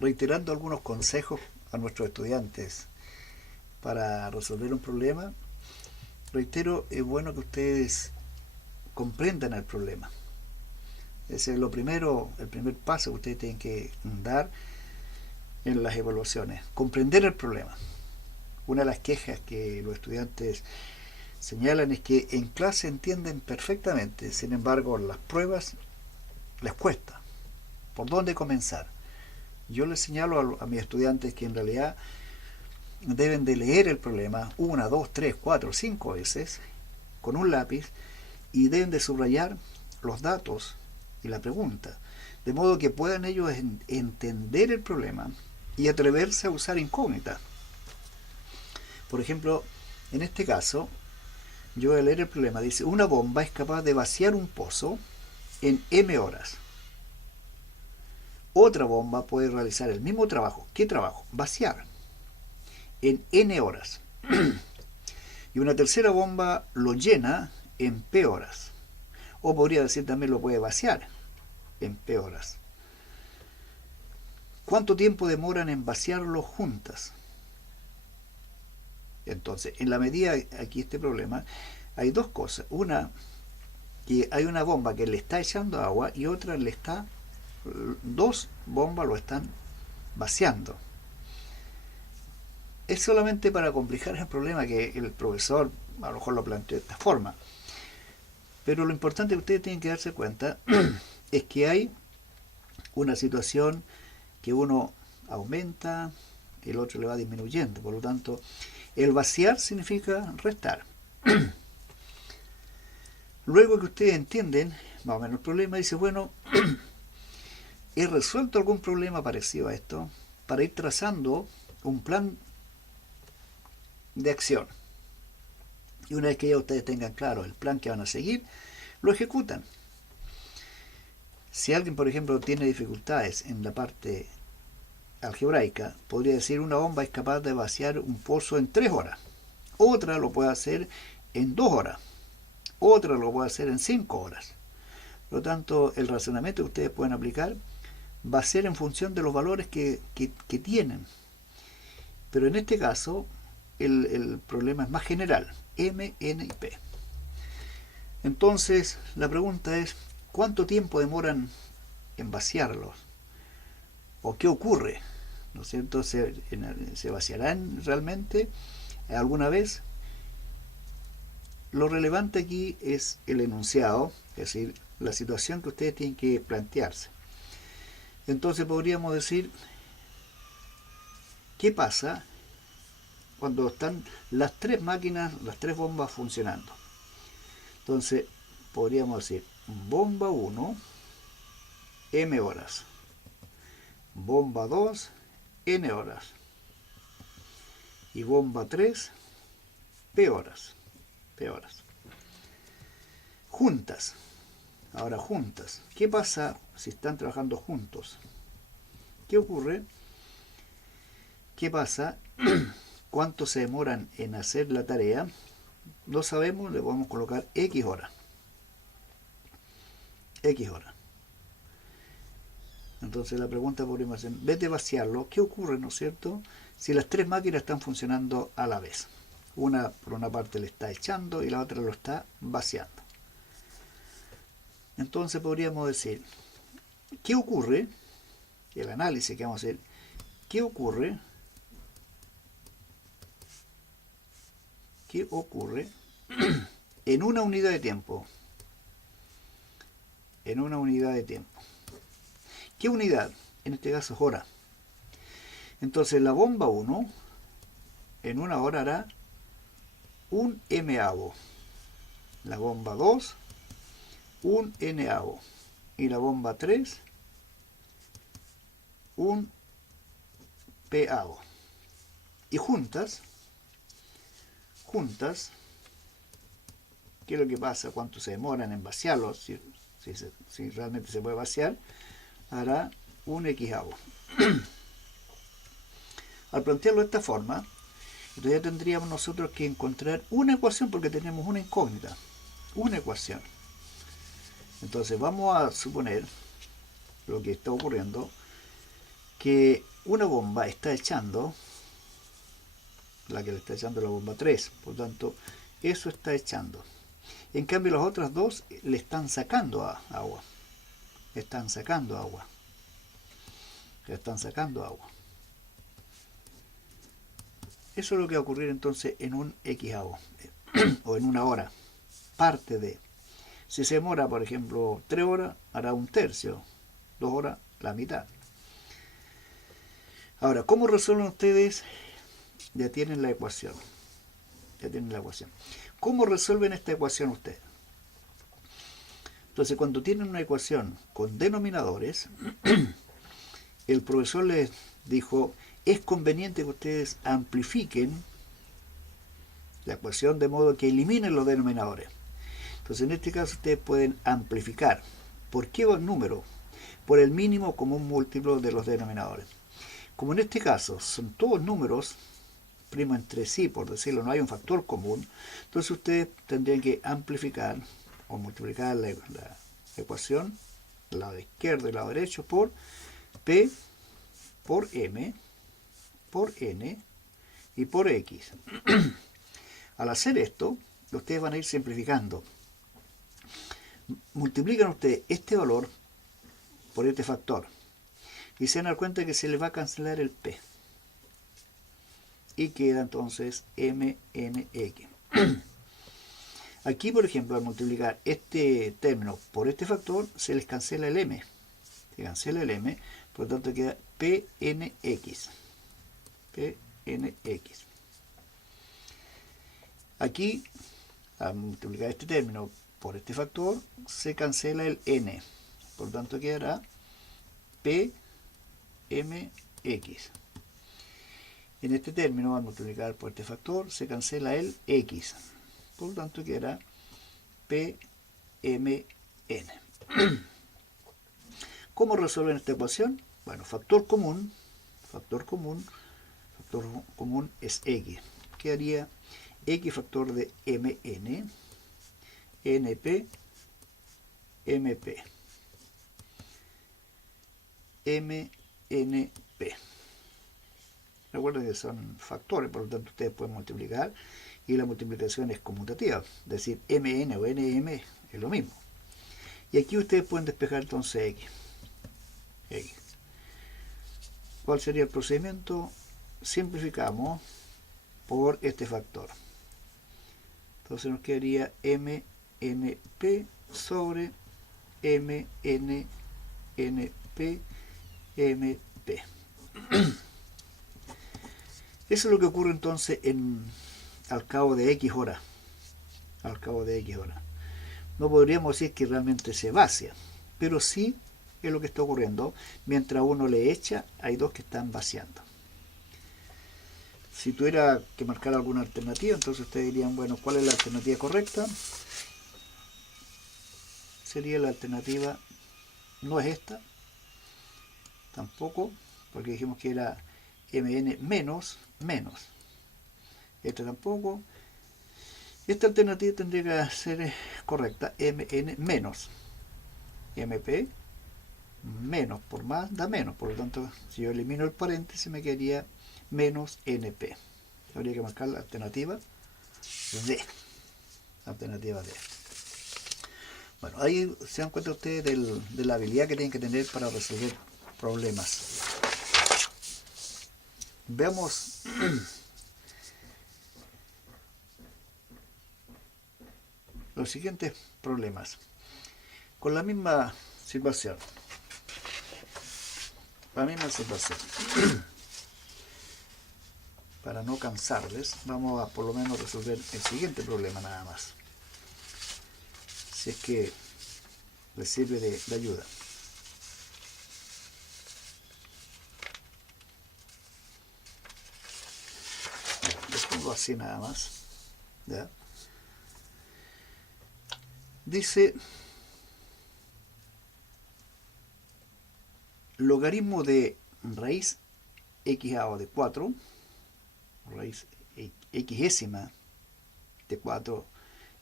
reiterando algunos consejos a nuestros estudiantes para resolver un problema. Reitero, es bueno que ustedes comprendan el problema. Ese es lo primero, el primer paso que ustedes tienen que dar en las evaluaciones, comprender el problema. Una de las quejas que los estudiantes señalan es que en clase entienden perfectamente, sin embargo en las pruebas les cuesta. ¿Por dónde comenzar? Yo les señalo a mis estudiantes que en realidad deben de leer el problema una, dos, tres, cuatro, cinco veces con un lápiz y deben de subrayar los datos y la pregunta, de modo que puedan ellos entender el problema y atreverse a usar incógnitas. Por ejemplo, en este caso, yo voy a leer el problema. Dice, una bomba es capaz de vaciar un pozo en m horas. Otra bomba puede realizar el mismo trabajo. ¿Qué trabajo? Vaciar. En n horas. Y una tercera bomba lo llena en p horas. O podría decir también lo puede vaciar en p horas. ¿Cuánto tiempo demoran en vaciarlo juntas? Entonces, en la medida, aquí este problema, hay dos cosas. Una, que hay una bomba que le está echando agua y otra le está, dos bombas lo están vaciando. Es solamente para complicar el problema que el profesor a lo mejor lo planteó de esta forma. Pero lo importante que ustedes tienen que darse cuenta es que hay una situación que uno aumenta, el otro le va disminuyendo. Por lo tanto, el vaciar significa restar. Luego que ustedes entienden más o menos el problema, dice, bueno, he resuelto algún problema parecido a esto para ir trazando un plan de acción. Y una vez que ya ustedes tengan claro el plan que van a seguir, lo ejecutan. Si alguien, por ejemplo, tiene dificultades en la parte algebraica, podría decir una bomba es capaz de vaciar un pozo en 3 horas. Otra lo puede hacer en 2 horas. Otra lo puede hacer en 5 horas. Por lo tanto, el razonamiento que ustedes pueden aplicar va a ser en función de los valores que tienen. Pero en este caso, el problema es más general, M, N y P. Entonces, la pregunta es, ¿cuánto tiempo demoran en vaciarlos? ¿O qué ocurre? ¿No es cierto? ¿Se vaciarán realmente alguna vez? Lo relevante aquí es el enunciado, es decir, la situación que ustedes tienen que plantearse. Entonces podríamos decir, ¿qué pasa cuando están las tres máquinas, las tres bombas funcionando? Entonces podríamos decir, bomba 1, m horas. Bomba 2, n horas. Y bomba 3, p horas. P horas. Juntas. Ahora juntas. ¿Qué pasa si están trabajando juntos? ¿Qué ocurre? ¿Qué pasa? ¿Cuánto se demoran en hacer la tarea? No sabemos, le podemos colocar X horas. X horas. Entonces la pregunta podríamos hacer, en vez de vaciarlo, ¿qué ocurre, no es cierto? Si las tres máquinas están funcionando a la vez. Una por una parte le está echando y la otra lo está vaciando. Entonces podríamos decir, ¿qué ocurre? El análisis que vamos a hacer, ¿qué ocurre? ¿Qué ocurre en una unidad de tiempo? En una unidad de tiempo. ¿Qué unidad? En este caso es hora. Entonces la bomba 1 en una hora hará un m-avo. La bomba 2, un n-avo. Y la bomba 3, un p-avo. Y juntas, ¿qué es lo que pasa? ¿Cuánto se demoran en vaciarlo? Si realmente se puede vaciar, hará un x-avo. Al plantearlo de esta forma, entonces ya tendríamos nosotros que encontrar una ecuación porque tenemos una incógnita, una ecuación. Entonces vamos a suponer lo que está ocurriendo que una bomba está echando, la que le está echando la bomba 3, por tanto, eso está echando. En cambio, las otras dos le están sacando agua. Están sacando agua. Están sacando agua. Eso es lo que va a ocurrir entonces en un XAO o en una hora. Parte de. Si se demora, por ejemplo, 3 horas, hará un tercio. 2 horas, la mitad. Ahora, ¿cómo resuelven ustedes? Ya tienen la ecuación. Ya tienen la ecuación. ¿Cómo resuelven esta ecuación ustedes? Entonces, cuando tienen una ecuación con denominadores, el profesor les dijo, es conveniente que ustedes amplifiquen la ecuación de modo que eliminen los denominadores. Entonces, en este caso, ustedes pueden amplificar. ¿Por qué va el número? Por el mínimo común múltiplo de los denominadores. Como en este caso son todos números primos entre sí, por decirlo, no hay un factor común, entonces ustedes tendrían que amplificar o multiplicar la ecuación, el lado izquierdo y el lado derecho, por P, por M, por N y por X. Al hacer esto, ustedes van a ir simplificando. Multiplican ustedes este valor por este factor y se van a dar cuenta que se les va a cancelar el P y queda entonces MNX. Aquí, por ejemplo, al multiplicar este término por este factor, se les cancela el M. Se cancela el M, por lo tanto queda PNX. PNX. Aquí, al multiplicar este término por este factor, se cancela el N. Por lo tanto quedará PMX. En este término, al multiplicar por este factor, se cancela el X. Por lo tanto quedará PMN. ¿Cómo resuelven esta ecuación? Bueno, factor común es X. Quedaría X factor de MN, NP, MP. MNP. Recuerden que son factores, por lo tanto ustedes pueden multiplicar y la multiplicación es conmutativa, es decir, MN o NM es lo mismo. Y aquí ustedes pueden despejar entonces X. ¿Cuál sería el procedimiento? Simplificamos por este factor. Entonces nos quedaría MNP sobre MNNP MP. Eso es lo que ocurre entonces al cabo de X horas. Al cabo de X horas. No podríamos decir que realmente se vacía, pero sí es lo que está ocurriendo. Mientras uno le echa, hay dos que están vaciando. Si tuviera que marcar alguna alternativa, entonces ustedes dirían, bueno, ¿cuál es la alternativa correcta? Sería la alternativa, no es esta, tampoco, porque dijimos que era MN menos. Esta tampoco. Esta alternativa tendría que ser correcta, MN menos. MP menos por más da menos, por lo tanto, si yo elimino el paréntesis me quedaría menos NP. Habría que marcar la alternativa D. Alternativa D. Bueno, ahí se dan cuenta ustedes de la habilidad que tienen que tener para resolver problemas. Veamos los siguientes problemas. Con la misma situación. Para no cansarles, vamos a por lo menos resolver el siguiente problema nada más. Si es que les sirve de ayuda. Les pongo así nada más. ¿Ya? Dice, logaritmo de raíz XA de 4, raíz xésima de 4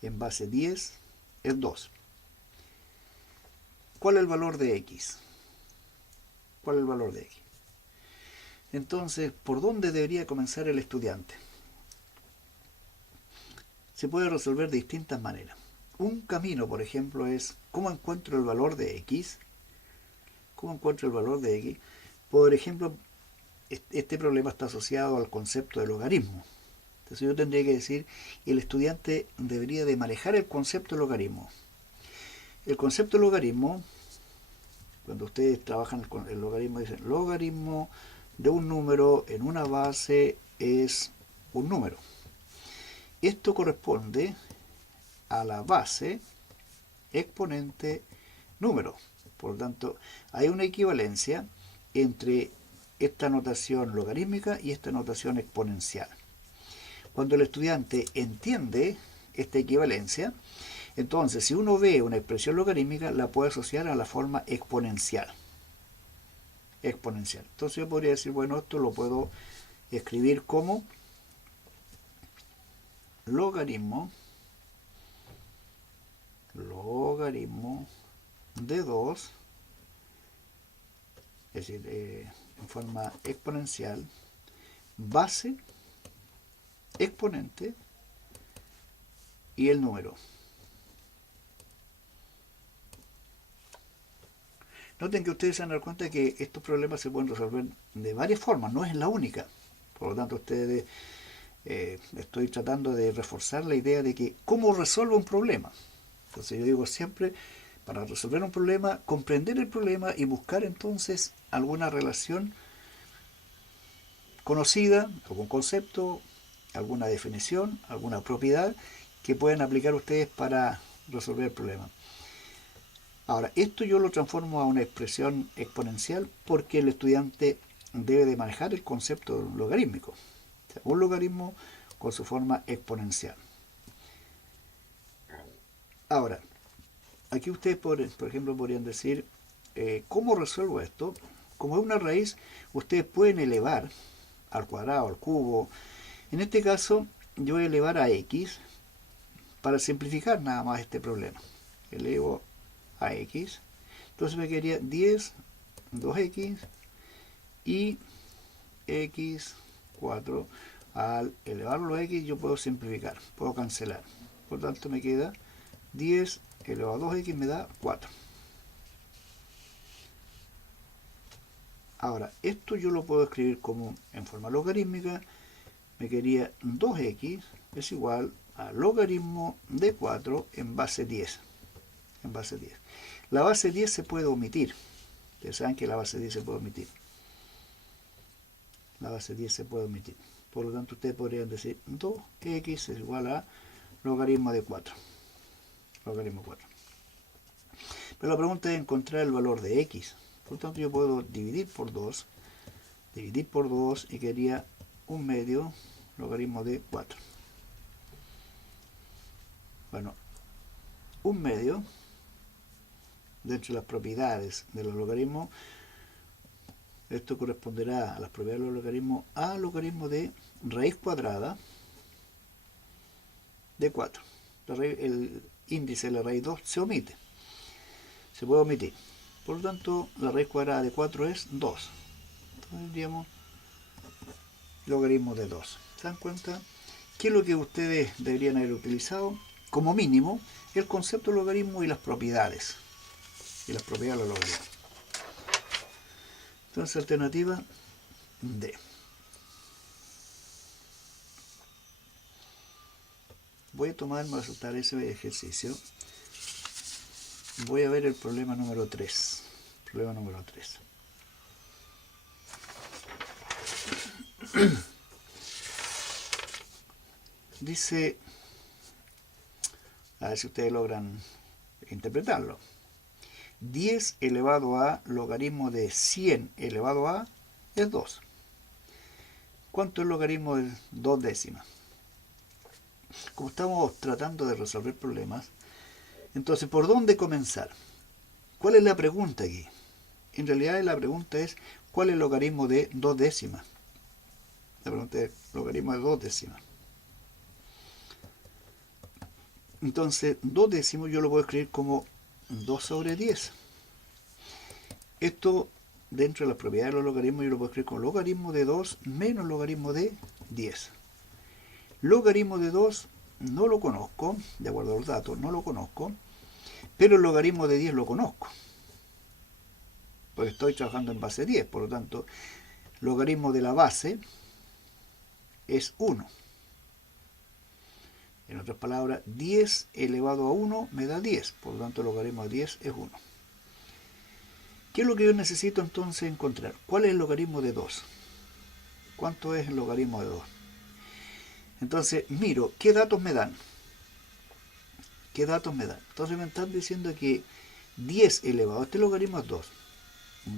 en base 10 es 2. ¿Cuál es el valor de X? ¿Cuál es el valor de X? Entonces, ¿por dónde debería comenzar el estudiante? Se puede resolver de distintas maneras. Un camino, por ejemplo, es ¿cómo encuentro el valor de x? ¿Cómo encuentro el valor de x? Por ejemplo, este problema está asociado al concepto de logaritmo. Entonces yo tendría que decir, el estudiante debería de manejar el concepto de logaritmo. El concepto de logaritmo, cuando ustedes trabajan con el logaritmo, dicen logaritmo de un número en una base es un número. Esto corresponde a la base exponente número. Por lo tanto, hay una equivalencia entre esta notación logarítmica y esta notación exponencial. Cuando el estudiante entiende esta equivalencia, entonces si uno ve una expresión logarítmica, la puede asociar a la forma exponencial. Entonces yo podría decir, bueno, esto lo puedo escribir como logaritmo de 2, es decir, en forma exponencial, base, exponente y el número. Noten que ustedes se van a dar cuenta que estos problemas se pueden resolver de varias formas, no es la única. Por lo tanto, ustedes estoy tratando de reforzar la idea de que cómo resuelvo un problema. Entonces yo digo siempre, para resolver un problema, comprender el problema y buscar entonces alguna relación conocida, algún concepto, alguna definición, alguna propiedad que puedan aplicar ustedes para resolver el problema. Ahora, esto yo lo transformo a una expresión exponencial porque el estudiante debe de manejar el concepto logarítmico. O sea, un logaritmo con su forma exponencial. Ahora, aquí ustedes, por ejemplo, podrían decir, ¿cómo resuelvo esto? Como es una raíz, ustedes pueden elevar al cuadrado, al cubo. En este caso, yo voy a elevar a x para simplificar nada más este problema. Elevo a x. Entonces me quedaría 10, 2x y x4. Al elevarlo a x yo puedo simplificar, puedo cancelar. Por tanto me queda 10 elevado a 2x me da 4. Ahora, esto yo lo puedo escribir como en forma logarítmica. Me quedaría 2x es igual a logaritmo de 4 en base 10. En base 10. La base 10 se puede omitir. Ustedes saben que la base 10 se puede omitir. La base 10 se puede omitir. Por lo tanto, ustedes podrían decir 2x es igual a logaritmo de 4. Logaritmo 4. Pero la pregunta es encontrar el valor de x. Por lo tanto, yo puedo dividir por 2. Dividir por 2 y quedaría 1 medio logaritmo de 4. Bueno, 1 medio, dentro de las propiedades de los logaritmos, esto corresponderá a las propiedades de los logaritmos a logaritmo de raíz cuadrada de 4. El índice de la raíz 2 se omite. Se puede omitir. Por lo tanto, la raíz cuadrada de 4 es 2. Entonces diríamos logaritmo de 2. ¿Se dan cuenta? ¿Qué es lo que ustedes deberían haber utilizado? Como mínimo, el concepto de logaritmo y las propiedades. Y las propiedades de los logaritmos. Entonces, alternativa D. Voy a tomarme a saltar ese ejercicio. Voy a ver el problema número 3. Problema número 3. Dice, a ver si ustedes logran interpretarlo. 10 elevado a logaritmo de 100 elevado a es 2. ¿Cuánto es el logaritmo de 2 décimas? Como estamos tratando de resolver problemas, entonces, ¿por dónde comenzar? ¿Cuál es la pregunta aquí? En realidad la pregunta es, ¿cuál es el logaritmo de 2 décimas? La pregunta es, logaritmo de 2 décimas. Entonces, 2 décimos yo lo puedo escribir como 2 sobre 10. Esto dentro de las propiedades de los logaritmos, yo lo puedo escribir como logaritmo de 2 menos logaritmo de 10. Logaritmo de 2 no lo conozco, de acuerdo a los datos, no lo conozco, pero el logaritmo de 10 lo conozco, porque estoy trabajando en base 10, por lo tanto, logaritmo de la base es 1. En otras palabras, 10 elevado a 1 me da 10, por lo tanto el logaritmo de 10 es 1. ¿Qué es lo que yo necesito entonces encontrar? ¿Cuál es el logaritmo de 2? ¿Cuánto es el logaritmo de 2? Entonces, miro, ¿qué datos me dan? ¿Qué datos me dan? Entonces me están diciendo que 10 elevado a este logaritmo es 2.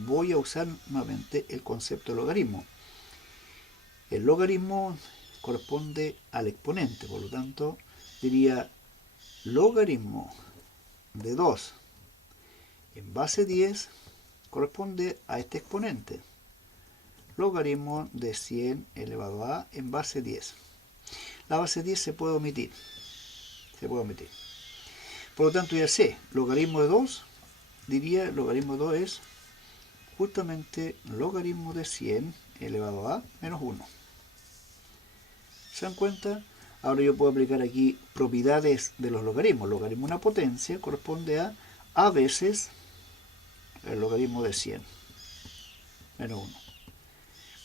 Voy a usar nuevamente el concepto de logaritmo. El logaritmo corresponde al exponente, por lo tanto, diría logaritmo de 2 en base 10 corresponde a este exponente. Logaritmo de 100 elevado a en base 10. La base 10 se puede omitir. Por lo tanto, ya sé, logaritmo de 2, diría logaritmo de 2 es justamente logaritmo de 100 elevado a menos 1. ¿Se dan cuenta? Ahora yo puedo aplicar aquí propiedades de los logaritmos. Logaritmo de una potencia corresponde a veces el logaritmo de 100 menos 1.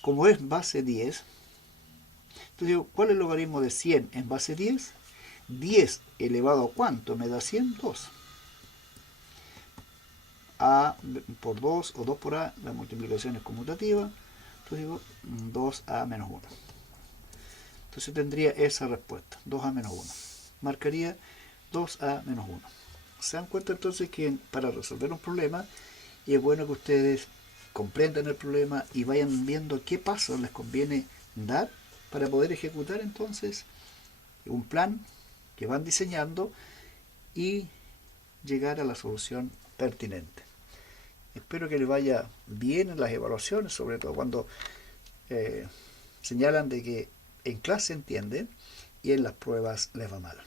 Como es base 10, entonces digo, ¿cuál es el logaritmo de 100 en base 10? 10 elevado a ¿cuánto me da 100? 2. A por 2 o 2 por A, la multiplicación es conmutativa. Entonces digo 2A menos 1. Entonces tendría esa respuesta, 2A menos 1. Marcaría 2A menos 1. ¿Se dan cuenta entonces que para resolver un problema es bueno que ustedes comprendan el problema y vayan viendo qué pasos les conviene dar para poder ejecutar entonces un plan que van diseñando y llegar a la solución pertinente? Espero que les vaya bien en las evaluaciones, sobre todo cuando señalan de que en clase entienden y en las pruebas les va mal.